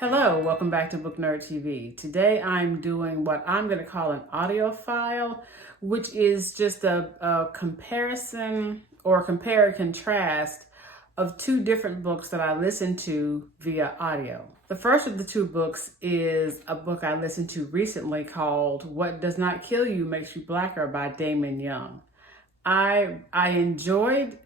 Hello, welcome back to Book Nerd TV. Today I'm doing what I'm going to call an audio file, which is just a comparison or compare and contrast of two different books that I listened to via audio. The first of the two books is a book I listened to recently called What Does Not Kill You Makes You Blacker by Damon Young. I enjoyed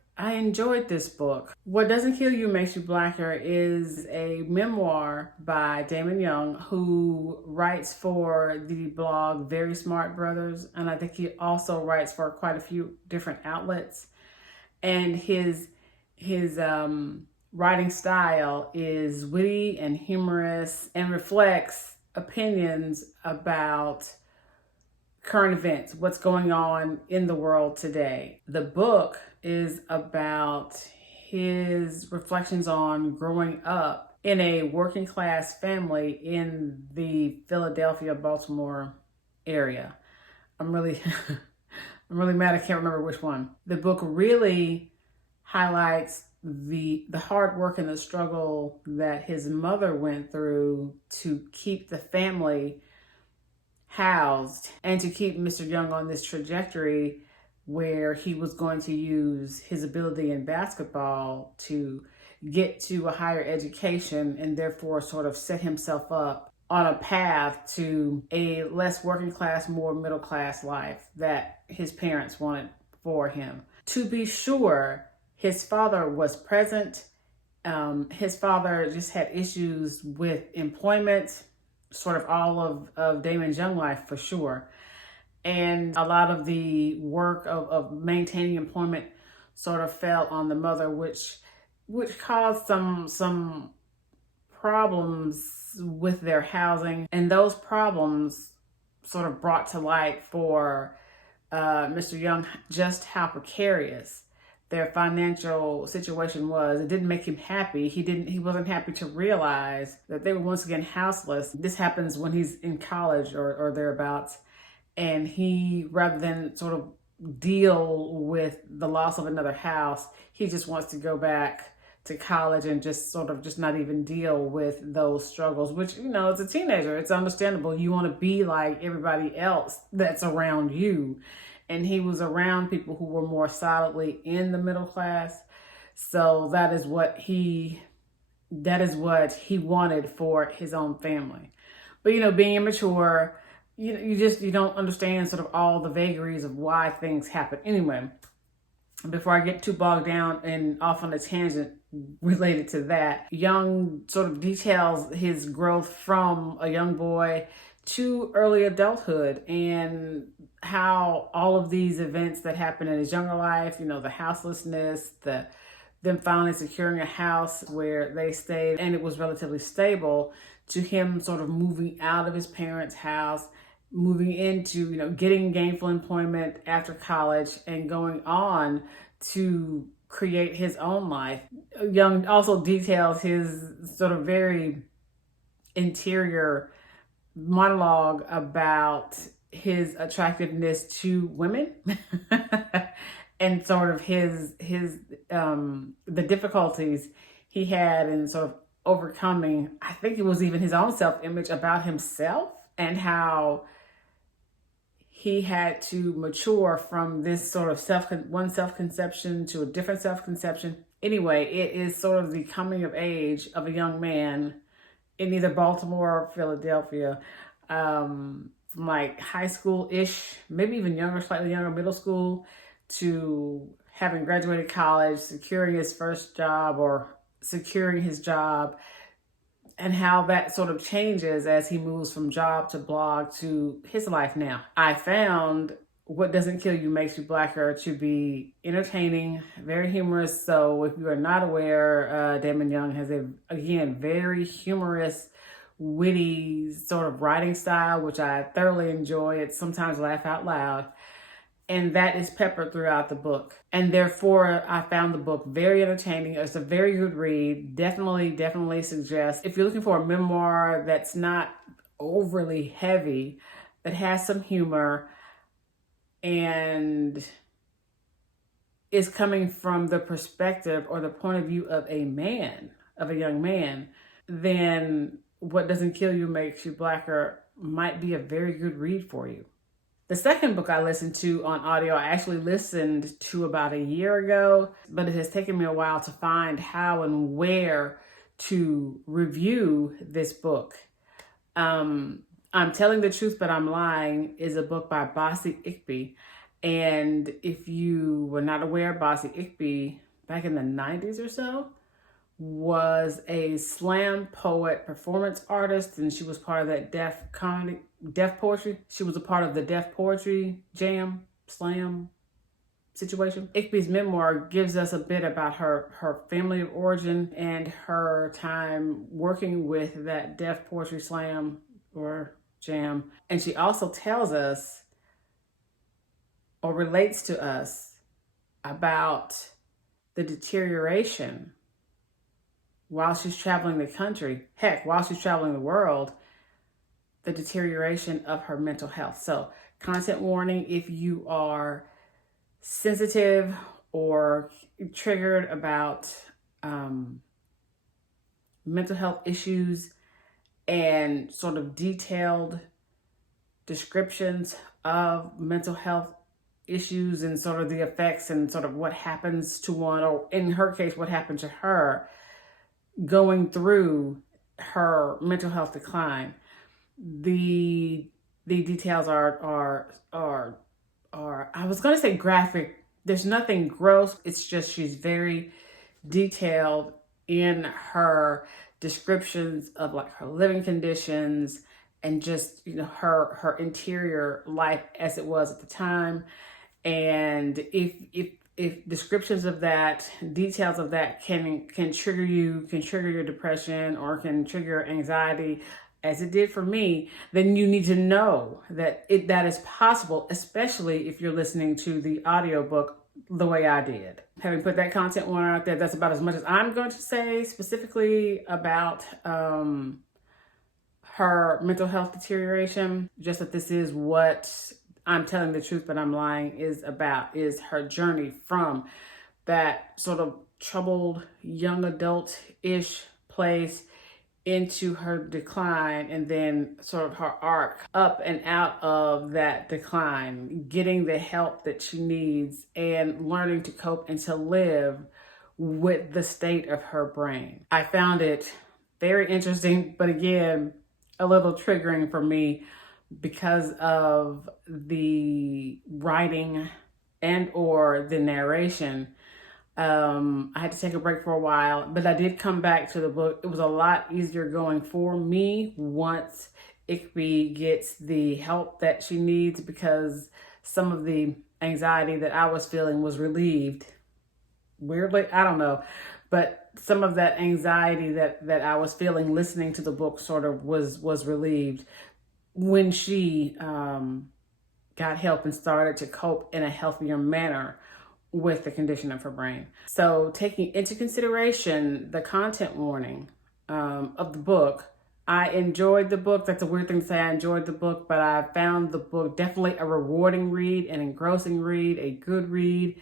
this book. What Doesn't Kill You Makes You Blacker is a memoir by Damon Young, who writes for the blog Very Smart Brothers, and I think he also writes for quite a few different outlets. And his writing style is witty and humorous and reflects opinions about current events, what's going on in the world today. The book is about his reflections on growing up in a working class family in the Philadelphia, Baltimore area. I'm really mad I can't remember which one. The book really highlights the hard work and the struggle that his mother went through to keep the family housed and to keep Mr. Young on this trajectory where he was going to use his ability in basketball to get to a higher education and therefore sort of set himself up on a path to a less working class, more middle class life that his parents wanted for him. To be sure, his father was present. His father just had issues with employment, sort of all of Damon's young life for sure. And a lot of the work of maintaining employment sort of fell on the mother, which caused some problems with their housing. And those problems sort of brought to light for Mr. Young just how precarious their financial situation was. It didn't make him happy. He wasn't happy to realize that they were once again houseless. This happens when he's in college or thereabouts. And he, rather than sort of deal with the loss of another house, he just wants to go back to college and just not even deal with those struggles, which, as a teenager, it's understandable. You want to be like everybody else that's around you. And he was around people who were more solidly in the middle class. So that is what he wanted for his own family. But, being immature, you don't understand sort of all the vagaries of why things happen. Anyway, before I get too bogged down and off on a tangent related to that, Young sort of details his growth from a young boy to early adulthood and how all of these events that happened in his younger life, the houselessness, them finally securing a house where they stayed and it was relatively stable, to him sort of moving out of his parents' house, moving into, getting gainful employment after college and going on to create his own life. Young also details his sort of very interior monologue about his attractiveness to women and sort of his the difficulties he had in sort of overcoming, I think it was even his own self-image about himself, and how he had to mature from this sort of one self-conception to a different self-conception. Anyway, it is sort of the coming of age of a young man in either Baltimore or Philadelphia, from like high school-ish, maybe even younger, slightly younger, middle school, to having graduated college, securing his first job or securing his job, and how that sort of changes as he moves from job to blog to his life now. I found What Doesn't Kill You Makes You Blacker to be entertaining, very humorous. So if you are not aware, Damon Young has again, very humorous, witty sort of writing style, which I thoroughly enjoy. It's sometimes laugh out loud. And that is peppered throughout the book. And therefore, I found the book very entertaining. It's a very good read. Definitely suggest, if you're looking for a memoir that's not overly heavy, that has some humor and is coming from the perspective or the point of view of a young man, then What Doesn't Kill You Makes You Blacker might be a very good read for you. The second book I listened to on audio, I actually listened to about a year ago, but it has taken me a while to find how and where to review this book. I'm Telling the Truth, But I'm Lying is a book by Bassey Ikpi. And if you were not aware, Bassey Ikpi, back in the 90s or so, was a slam poet, performance artist, and she was part of that deaf poetry. She was a part of the deaf poetry jam, slam situation. Ikpi's memoir gives us a bit about her family of origin and her time working with that deaf poetry slam or jam. And she also tells us or relates to us about the deterioration while she's traveling the country, heck, while she's traveling the world, the deterioration of her mental health. So, content warning, if you are sensitive or triggered about mental health issues and sort of detailed descriptions of mental health issues and sort of the effects and sort of what happens to one, or in her case, what happened to her, going through her mental health decline. The details are I was going to say graphic. There's nothing gross. It's just she's very detailed in her descriptions of like her living conditions and just, you know, her interior life as it was at the time. And if descriptions of that, details of that can trigger you, can trigger your depression or can trigger anxiety, as it did for me, then you need to know that that is possible, especially if you're listening to the audiobook the way I did. Having put that content warning out there, that's about as much as I'm going to say specifically about her mental health deterioration. Just that this is what I'm Telling the Truth, But I'm Lying is about, is her journey from that sort of troubled young adult-ish place into her decline, and then sort of her arc up and out of that decline, getting the help that she needs and learning to cope and to live with the state of her brain. I found it very interesting, but again, a little triggering for me because of the writing and or the narration. I had to take a break for a while, but I did come back to the book. It was a lot easier going for me once Ikpi gets the help that she needs, because some of the anxiety that I was feeling was relieved. Weirdly, I don't know, but some of that anxiety that I was feeling listening to the book sort of was relieved when she got help and started to cope in a healthier manner with the condition of her brain. So taking into consideration the content warning of the book, I enjoyed the book. That's a weird thing to say, I enjoyed the book, but I found the book definitely a rewarding read, an engrossing read, a good read.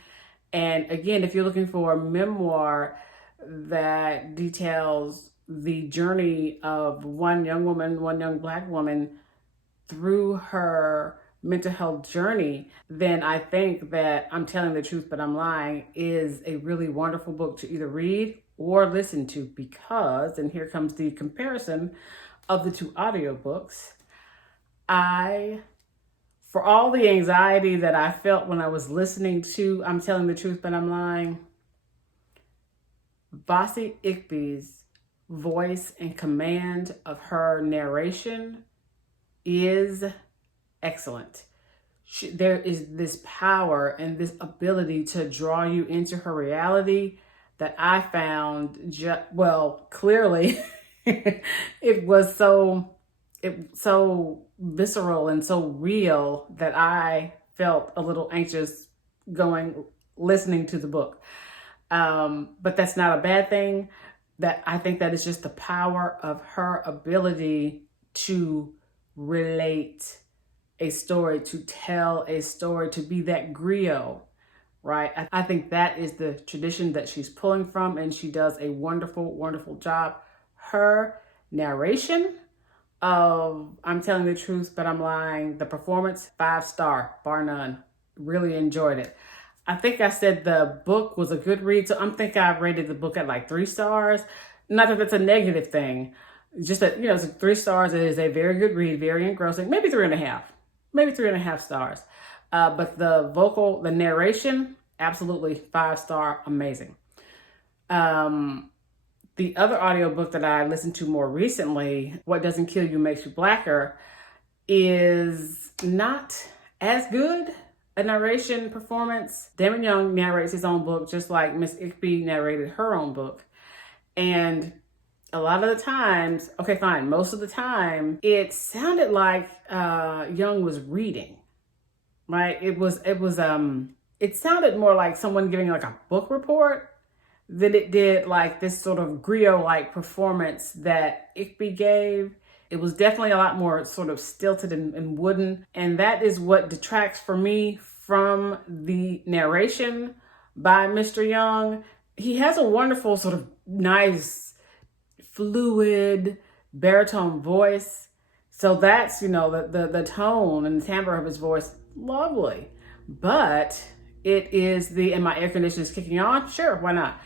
And again, if you're looking for a memoir that details the journey of one young woman, one young Black woman through her mental health journey, then I think that I'm Telling the Truth, But I'm Lying is a really wonderful book to either read or listen to, because, and here comes the comparison of the two audiobooks, for all the anxiety that I felt when I was listening to I'm Telling the Truth, But I'm Lying, Bassey Ikpi's voice and command of her narration is excellent. There is this power and this ability to draw you into her reality that I found, clearly it was so visceral and so real that I felt a little anxious listening to the book. But that's not a bad thing. That I think that is just the power of her ability to relate a story, to tell a story, to be that griot, right? I think that is the tradition that she's pulling from, and she does a wonderful, wonderful job. Her narration of I'm Telling the Truth, But I'm Lying. The performance, 5-star, bar none. Really enjoyed it. I think I said the book was a good read, so I rated the book at like 3 stars. Not that that's a negative thing, just that, it's 3 stars. It is a very good read, very engrossing, maybe 3.5, maybe 3.5 stars. But the narration, absolutely 5-star, amazing. The other audiobook that I listened to more recently, What Doesn't Kill You Makes You Blacker, is not as good a narration performance. Damon Young narrates his own book just like Miss Ikpi narrated her own book. And a lot of the times, okay, fine, most of the time, it sounded like Young was reading, right? It sounded more like someone giving like a book report than it did like this sort of griot-like performance that Ikpi gave. It was definitely a lot more sort of stilted and wooden. And that is what detracts for me from the narration by Mr. Young. He has a wonderful sort of nice, fluid baritone voice. So that's, the tone and the timbre of his voice, lovely. But it is and my air conditioner is kicking on? Sure, why not?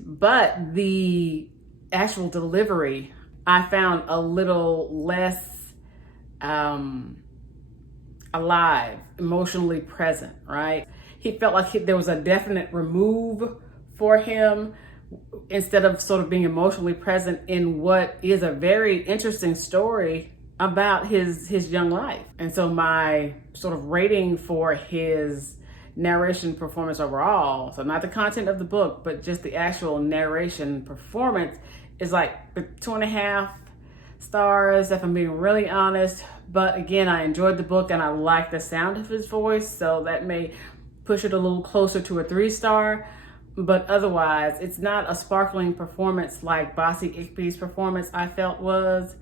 But the actual delivery, I found a little less alive, emotionally present, right? He felt like there was a definite remove for him instead of sort of being emotionally present in what is a very interesting story about his young life. And so my sort of rating for his narration performance overall, so not the content of the book, but just the actual narration performance, is like 2.5 stars, if I'm being really honest. But again, I enjoyed the book and I like the sound of his voice, so that may push it a little closer to a 3-star. But otherwise, it's not a sparkling performance like Bassey Ikpi's performance I felt was,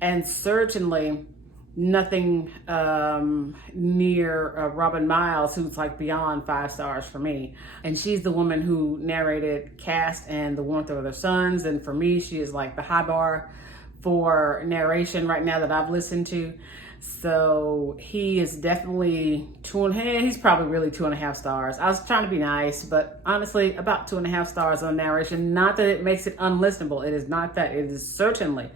and certainly nothing near Robin Miles, who's like beyond 5 stars for me. And she's the woman who narrated Caste and The Warmth of Other Suns. And for me, she is like the high bar for narration right now that I've listened to. So he is definitely he's probably really 2.5 stars. I was trying to be nice, but honestly, about 2.5 stars on narration. Not that it makes it unlistenable. It is not that. It is certainly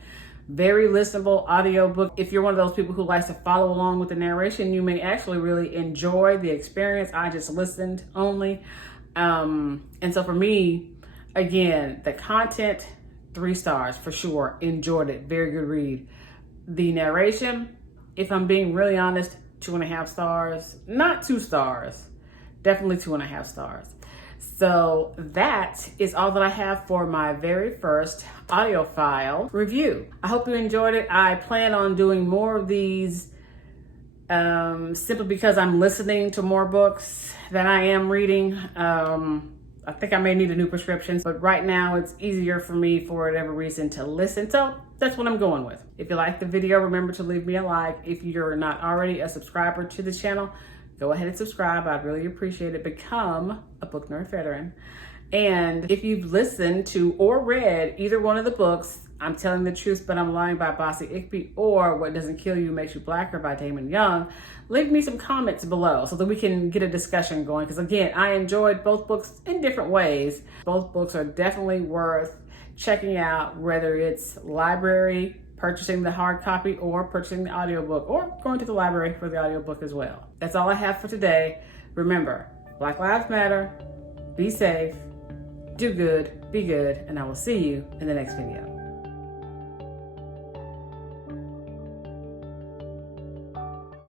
very listenable audiobook. If you're one of those people who likes to follow along with the narration, you may actually really enjoy the experience. I just listened only. And so for me, again, the content, 3 stars for sure. Enjoyed it. Very good read. The narration, if I'm being really honest, 2.5 stars. Not 2 stars. Definitely 2.5 stars. So that is all that I have for my very first AudioFile review. I hope you enjoyed it. I plan on doing more of these simply because I'm listening to more books than I am reading. I think I may need a new prescription, but right now it's easier for me for whatever reason to listen. So that's what I'm going with. If you like the video, remember to leave me a like. If you're not already a subscriber to the channel, go ahead and subscribe. I'd really appreciate it. Become a Book Nerd Veteran. And if you've listened to or read either one of the books, I'm Telling the Truth, But I'm Lying by Bassey Ikpi, or What Doesn't Kill You Makes You Blacker by Damon Young, leave me some comments below so that we can get a discussion going. Because again, I enjoyed both books in different ways. Both books are definitely worth checking out, whether it's library, purchasing the hard copy, or purchasing the audiobook, or going to the library for the audiobook as well. That's all I have for today. Remember, Black Lives Matter, be safe, do good, be good, and I will see you in the next video.